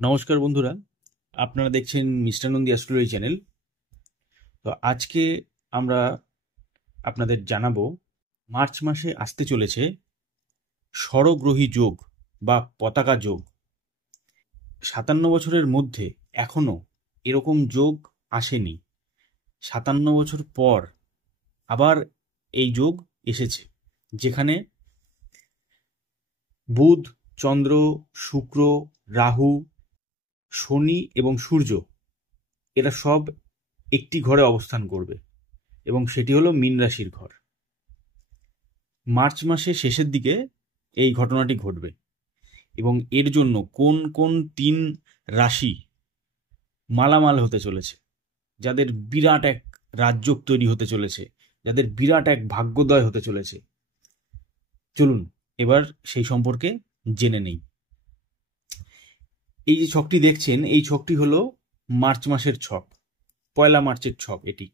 নমস্কার বন্ধুরা, আপনারা দেখছেন মিস্টার নন্দী অ্যাস্ট্রোলজি চ্যানেল। তো আজকে আমরা আপনাদের জানাবো মার্চ মাসে আসতে চলেছে ষড়গ্রহী যোগ বা পতাকা যোগ। ৫৭ বছরের মধ্যে এখনো এরকম যোগ আসেনি। ৫৭ বছর পর আবার এই যোগ এসেছে, যেখানে বুধ, চন্দ্র, শুক্র, রাহু, শনি এবং সূর্য এরা সব একটি ঘরে অবস্থান করবে এবং সেটি হলো মীন রাশির ঘর। মার্চ মাসের শেষের দিকে এই ঘটনাটি ঘটবে এবং এর জন্য কোন কোন ৩ রাশি মালামাল হতে চলেছে, যাদের বিরাট এক রাজযোগ তৈরি হতে চলেছে, যাদের বিরাট এক ভাগ্যোদয় হতে চলেছে, চলুন এবার সেই সম্পর্কে জেনে নেই। এই যে ছকটি দেখছেন, এই ছকটি হলো মার্চ মাসের ছক, পয়লা মার্চের ছক। এটি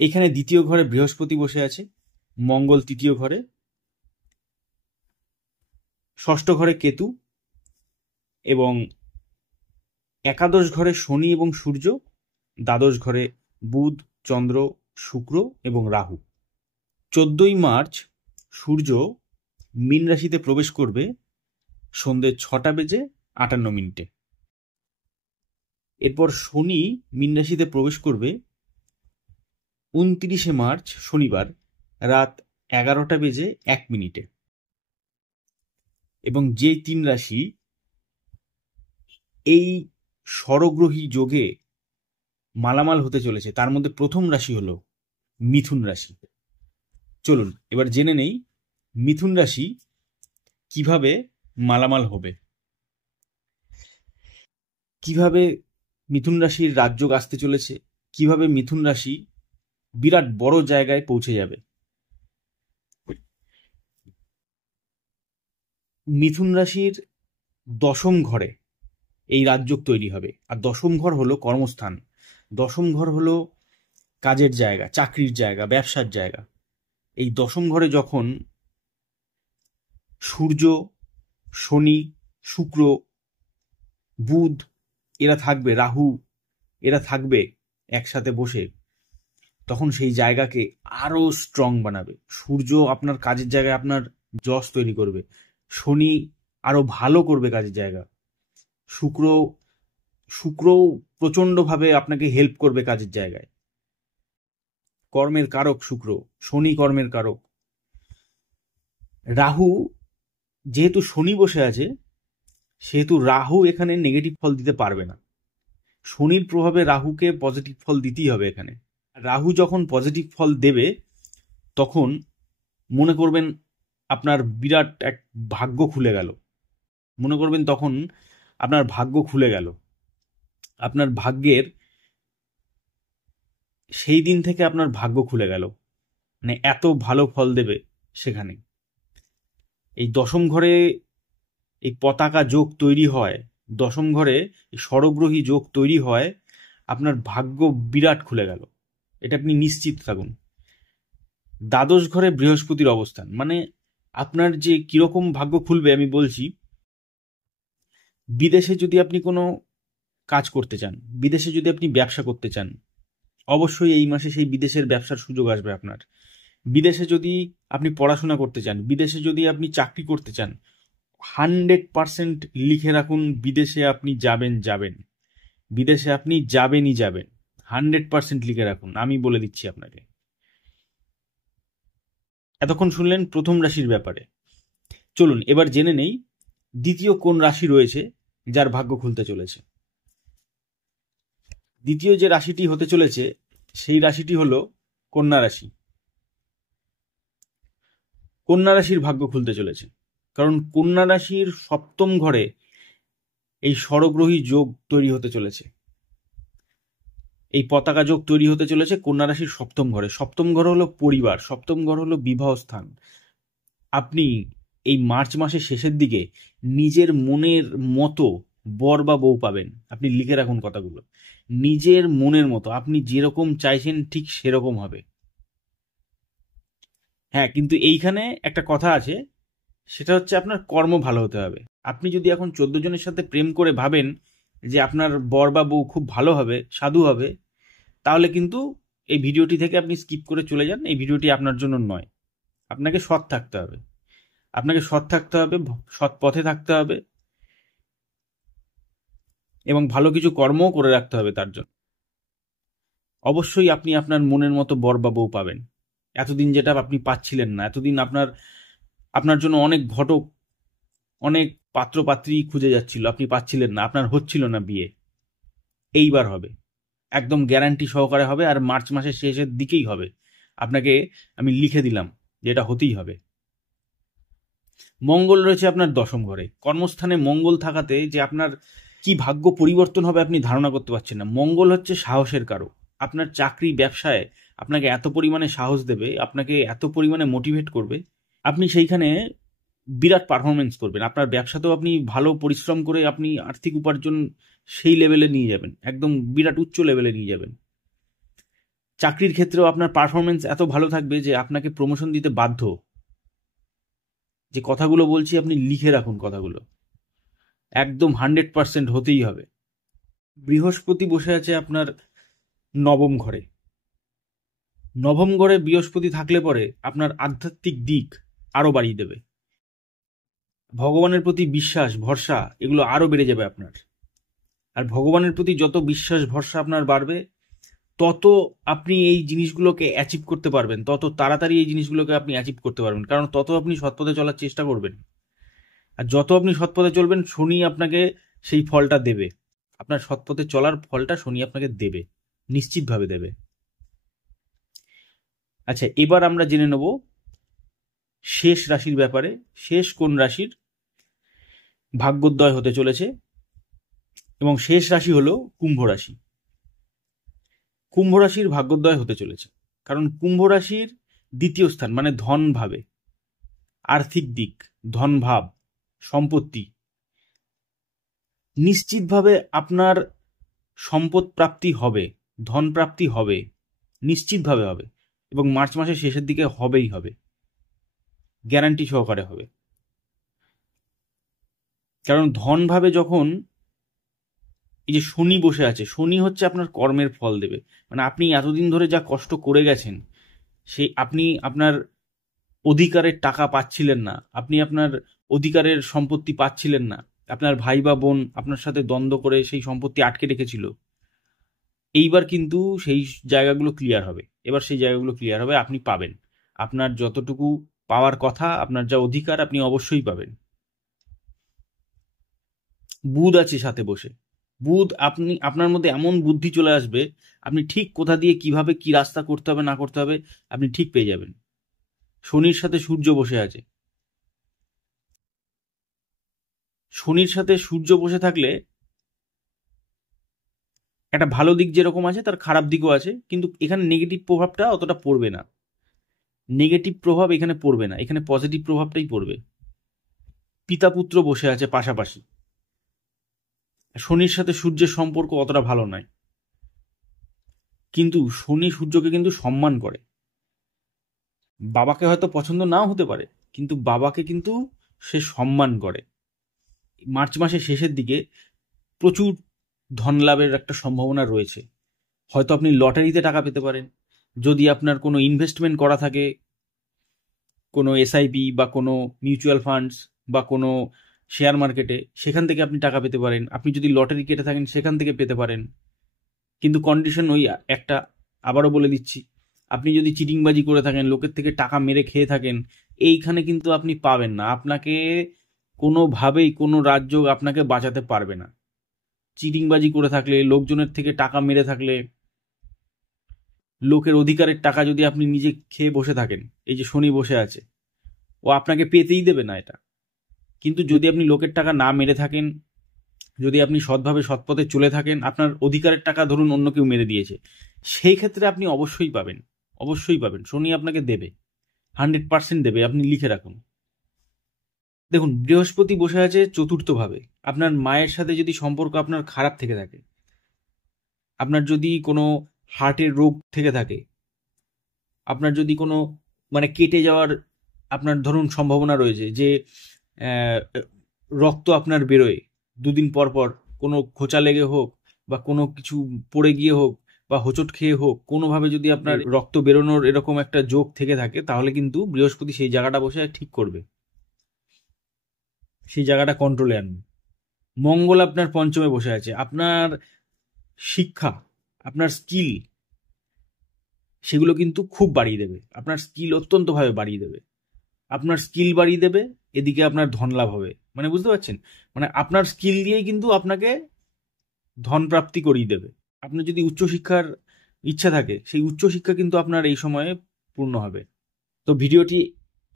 এখানে দ্বিতীয় ঘরে বৃহস্পতি বসে আছে, মঙ্গল তৃতীয় ঘরে, ষষ্ঠ ঘরে কেতু এবং একাদশ ঘরে শনি এবং সূর্য, দ্বাদশ ঘরে বুধ, চন্দ্র, শুক্র এবং রাহু। ১৪ই মার্চ সূর্য মীন রাশিতে প্রবেশ করবে সন্ধ্যে ৬:৫৮। এরপর শনি মীন রাশিতে প্রবেশ করবে ২৯শে মার্চ শনিবার রাত ১১:০১। এবং যে ৩ রাশি এই ষড়গ্রহী যোগে মালামাল হতে চলেছে তার মধ্যে প্রথম রাশি হলো মিথুন রাশি। চলুন এবার জেনে নেই মিথুন রাশি কিভাবে মালামাল হবে, কিভাবে মিথুন রাশির রাজযোগ আসতে চলেছে, কিভাবে মিথুন রাশি বিরাট বড় জায়গায় পৌঁছে যাবে। মিথুন রাশির ১০ম ঘরে এই রাজযোগ তৈরি হবে, আর ১০ম ঘর হলো কর্মস্থান, ১০ম ঘর হলো কাজের জায়গা, চাকরির জায়গা, ব্যবসার জায়গা। এই ১০ম ঘরে যখন সূর্য, শনি, শুক্র, বুধ এরা থাকবে, রাহু এরা থাকবে একসাথে বসে, তখন সেই জায়গাকে আরো স্ট্রং বানাবে। সূর্য আপনার কাজের জায়গায় আপনার যশ তৈরি করবে, শনি আরো ভালো করবে কাজের জায়গা, শুক্র প্রচন্ডভাবে আপনাকে হেল্প করবে কাজের জায়গায়। কর্মের কারক শুক্র, শনি কর্মের কারক। রাহু, যেহেতু শনি বসে আছে সেহেতু রাহু এখানে নেগেটিভ ফল দিতে পারবে না। শনির প্রভাবে রাহুকে পজিটিভ ফল দিতেই হবে এখানে। রাহু যখন পজিটিভ ফল দেবে তখন মনে করবেন আপনার বিরাট এক ভাগ্য খুলে গেল, মনে করবেন তখন আপনার ভাগ্য খুলে গেল, আপনার ভাগ্যের সেই দিন থেকে আপনার ভাগ্য খুলে গেল, মানে এত ভালো ফল দেবে সেখানে। এই ১০ম ঘরে এই পতাকা যোগ তৈরি হয়, ১০ম ঘরে ষড়গ্রহী যোগ তৈরি হয়, আপনার ভাগ্য বিরাট খুলে গেল, এটা আপনি নিশ্চিত থাকুন। দ্বাদশ ঘরে বৃহস্পতির অবস্থান, মানে আপনার যে কিরকম ভাগ্য খুলবে আমি বলছি। বিদেশে যদি আপনি কোনো কাজ করতে চান, বিদেশে যদি আপনি ব্যবসা করতে চান, অবশ্যই এই মাসে সেই বিদেশের ব্যবসার সুযোগ আসবে আপনার। বিদেশে যদি আপনি পড়াশোনা করতে চান, বিদেশে যদি আপনি চাকরি করতে চান, 100% লিখে রাখুন, বিদেশে আপনি যাবেন, বিদেশে আপনি যাবেনই যাবেন, 100% লিখে রাখুন, আমি বলে দিচ্ছি আপনাকে। এতক্ষণ শুনলেন প্রথম রাশির ব্যাপারে। চলুন এবার জেনে নেই দ্বিতীয় কোন রাশি রয়েছে যার ভাগ্য খুলতে চলেছে। দ্বিতীয় যে রাশিটি হতে চলেছে সেই রাশিটি হলো কন্যা রাশি। কন্যা রাশির ভাগ্য খুলতে চলেছে, কারণ কন্যা রাশির ৭ম ঘরে এই ষড়গ্রহী যোগ তৈরি হতে চলেছে, এই পতাকা যোগ তৈরি হতে চলেছে কন্যা রাশির ৭ম ঘরে। ৭ম ঘর হলো পরিবার, ৭ম ঘর হলো বিবাহ স্থান। আপনি এই মার্চ মাসের শেষের দিকে নিজের মনের মতো বর বা বউ পাবেন। আপনি লিখে রাখুন কথাগুলো, নিজের মনের মতো, আপনি যেরকম চাইছেন ঠিক সেরকম হবে। হ্যাঁ, কিন্তু এইখানে একটা কথা আছে, সেটা হচ্ছে আপনার কর্ম ভালো হতে হবে। আপনি যদি এখন 14 জনের সাথে প্রেম করে ভাবেন যে আপনার বর বা বউ খুব ভালো হবে, সাধু হবে, তাহলে কিন্তু এই ভিডিওটি থেকে আপনি স্কিপ করে চলে যান। এই ভিডিওটি আপনার জন্য নয়। আপনাকে সৎ থাকতে হবে, আপনাকে সৎ থাকতে হবে, সৎ পথে থাকতে হবে এবং ভালো কিছু কর্মও করে রাখতে হবে তার জন্য। অবশ্যই আপনি আপনার মনের মতো বর বা বউ পাবেন। এতদিন যেটা আপনি পাচ্ছিলেন না, এতদিন আপনার জন্য অনেক ঘটক, অনেক পাত্রপাত্রী খুঁজে যাচ্ছিল, আপনি পাচ্ছিলেন না, আপনার হচ্ছিল না বিয়ে। এইবার হবে, একদম গ্যারান্টি সহকারে হবে, আর মার্চ মাসের শেষের দিকেই হবে। আপনাকে আমি লিখে দিলাম যে এটা হতেই হবে। মঙ্গল রয়েছে আপনার 10ম ঘরে। কর্মস্থানে মঙ্গল থাকাতে যে আপনার কি ভাগ্য পরিবর্তন হবে আপনি ধারণা করতে পারছেন না। মঙ্গল হচ্ছে সাহসের কারক। আপনার চাকরি ব্যবসায় আপনাকে এত পরিমাণে সাহস দেবে, আপনাকে এত পরিমাণে মোটিভেট করবে, আপনি সেইখানে বিরাট পারফরমেন্স করবেন। আপনার ব্যবসাতেও আপনি ভালো পরিশ্রম করে আপনি আর্থিক উপার্জন সেই লেভেলে নিয়ে যাবেন, একদম বিরাট উচ্চ লেভেলে নিয়ে যাবেন। চাকরির ক্ষেত্রেও আপনার পারফরমেন্স এত ভালো থাকবে যে আপনাকে প্রমোশন দিতে বাধ্য। যে কথাগুলো বলছি আপনি লিখে রাখুন, কথাগুলো একদম 100% হতেই হবে। বৃহস্পতি বসে আছে আপনার 9ম ঘরে। 9ম ঘরে বৃহস্পতি থাকলে পরে আপনার আধ্যাত্মিক দিক আরো বাড়িয়ে দেবে। ভগবানের প্রতি বিশ্বাস, ভরসা এগুলো আরো বেড়ে যাবে আপনার। আর ভগবানের প্রতি যত বিশ্বাস, ভরসা আপনার বাড়বে, তত আপনি এই জিনিসগুলোকে অ্যাচিভ করতে পারবেন, তত তাড়াতাড়ি এই জিনিসগুলোকে আপনি অ্যাচিভ করতে পারবেন। কারণ তত আপনি সৎপথে চলার চেষ্টা করবেন, আর যত আপনি সৎপথে চলবেন শনি আপনাকে সেই ফলটা দেবে। আপনার সৎপথে চলার ফলটা শনি আপনাকে দেবে, নিশ্চিতভাবে দেবে। আচ্ছা, এবার আমরা জেনে নেব শেষ রাশির ব্যাপারে। শেষ কোন রাশির ভাগ্যোদয় হতে চলেছে, এবং শেষ রাশি হলো কুম্ভ রাশি। কুম্ভ রাশির ভাগ্যোদয় হতে চলেছে, কারণ কুম্ভ রাশির 2য় স্থান মানে ধন ভাবে, আর্থিক দিক, ধন ভাব, সম্পত্তি, নিশ্চিতভাবে আপনার সম্পদ প্রাপ্তি হবে, ধন প্রাপ্তি হবে, নিশ্চিতভাবে হবে, এবং মার্চ মাসের শেষের দিকে হবেই হবে, গ্যারান্টি সহকারে হবে। কারণ ধন ভাবে যখন এই যে শনি বসে আছে, শনি হচ্ছে আপনার কর্মের ফল দেবে। মানে আপনি এতদিন ধরে যা কষ্ট করে গেছেন, সেই আপনি আপনার অধিকারের টাকা পাচ্ছিলেন না, আপনি আপনার অধিকারের সম্পত্তি পাচ্ছিলেন না, আপনার ভাই বা বোন আপনার সাথে দ্বন্দ্ব করে সেই সম্পত্তি আটকে রেখেছিল। এইবার কিন্তু সেই জায়গাগুলো ক্লিয়ার হবে, এবার সেই জায়গাগুলো ক্লিয়ার হবে, আপনি পাবেন। আপনার যতটুকু পাওয়ার কথা, আপনার যা অধিকার, আপনি অবশ্যই পাবেন। বুধ আছে সাথে বসে। বুধ আপনার মধ্যে এমন বুদ্ধি চলে আসবে, আপনি ঠিক কোথা দিয়ে কিভাবে কি রাস্তা করতে হবে না করতে হবে আপনি ঠিক পেয়ে যাবেন। শনির সাথে সূর্য বসে আছে। শনির সাথে সূর্য বসে থাকলে একটা ভালো দিক যেরকম আছে তার খারাপ দিকও আছে, কিন্তু এখানে নেগেটিভ প্রভাবটা অতটা পড়বে না। নেগেটিভ প্রভাব এখানে পড়বে না, এখানে পজিটিভ প্রভাবটাই পড়বে। পিতা পুত্র বসে আছে পাশাপাশি। শনির সাথে সূর্যের সম্পর্ক অতটা ভালো নয়, কিন্তু শনি সূর্যকে কিন্তু সম্মান করে। বাবাকে হয়তো পছন্দ নাও হতে পারে, কিন্তু বাবাকে কিন্তু সে সম্মান করে। মার্চ মাসের শেষের দিকে প্রচুর ধন লাভের একটা সম্ভাবনা রয়েছে। হয়তো আপনি লটারিতে টাকা পেতে পারেন, যদি আপনার কোনো ইনভেস্টমেন্ট করা থাকে, কোনো এসআইপি বা কোনো মিউচুয়াল ফান্ডস বা কোনো শেয়ার মার্কেটে, সেখান থেকে আপনি টাকা পেতে পারেন। আপনি যদি লটারি কেটে থাকেন সেখান থেকে পেতে পারেন, কিন্তু কন্ডিশন ওই একটা, আবারও বলে দিচ্ছি, আপনি যদি চিটিংবাজি করে থাকেন, লোকের থেকে টাকা মেরে খেয়ে থাকেন, এইখানে কিন্তু আপনি পাবেন না। আপনাকে কোনোভাবেই কোনো রাজ্য আপনাকে বাঁচাতে পারবে না। চিটিংবাজি করে থাকলে, লোকজনের থেকে টাকা মেরে থাকলে, লোকের অধিকারের টাকা যদি আপনি নিজে খেয়ে বসে থাকেন, এই যে শনি বসে আছে, ও আপনাকে পেতেই দেবে না এটা। কিন্তু যদি আপনি লোকের টাকা না মেরে থাকেন, যদি আপনি সৎভাবে সৎপথে চলে থাকেন, আপনার অধিকারের টাকা ধরুন অন্য কেউ মেরে দিয়েছে, সেই ক্ষেত্রে আপনি অবশ্যই পাবেন, অবশ্যই পাবেন। শনি আপনাকে দেবে, 100% দেবে, আপনি লিখে রাখুন। দেখুন, বৃহস্পতি বসে আছে 4র্থ ভাবে। আপনার মায়ের সাথে যদি সম্পর্ক আপনার খারাপ থেকে থাকে, আপনার যদি কোনো হার্টের রোগ থেকে থাকে, আপনার যদি কোনো মানে কেটে যাওয়ার আপনার ধরুন সম্ভাবনা রয়েছে, যে রক্ত আপনার বেরোয় 2 দিন পর পর, কোনো খোঁচা লেগে হোক বা কোনো কিছু পড়ে গিয়ে হোক বা হোঁচট খেয়ে হোক, কোনোভাবে যদি আপনার রক্ত বেরোনোর এরকম একটা যোগ থেকে থাকে, তাহলে কিন্তু বৃহস্পতি সেই জায়গাটা বসে ঠিক করবে, সেই জায়গাটা কন্ট্রোলে আনবে। মঙ্গল আপনার পঞ্চমে বসে আছে, আপনার শিক্ষা, আপনার স্কিল, সেগুলো কিন্তু খুব বাড়িয়ে দেবে, আপনার স্কিল অত্যন্তভাবে বাড়িয়ে দেবে, আপনার স্কিল বাড়িয়ে দেবে, এদিকে আপনার ধন লাভ হবে। মানে বুঝতে পারছেন, মানে আপনার স্কিল দিয়েই কিন্তু আপনাকে ধন প্রাপ্তি করিয়ে দেবে। আপনার যদি উচ্চশিক্ষার ইচ্ছা থাকে, সেই উচ্চশিক্ষা কিন্তু আপনার এই সময়ে পূর্ণ হবে। তো ভিডিওটি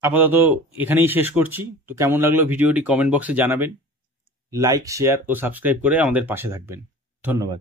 আপাতত এখানেই শেষ করছি। তো কেমন লাগলো ভিডিওটি কমেন্ট বক্সে জানাবেন। লাইক, শেয়ার ও সাবস্ক্রাইব করে আমাদের পাশে থাকবেন। ধন্যবাদ।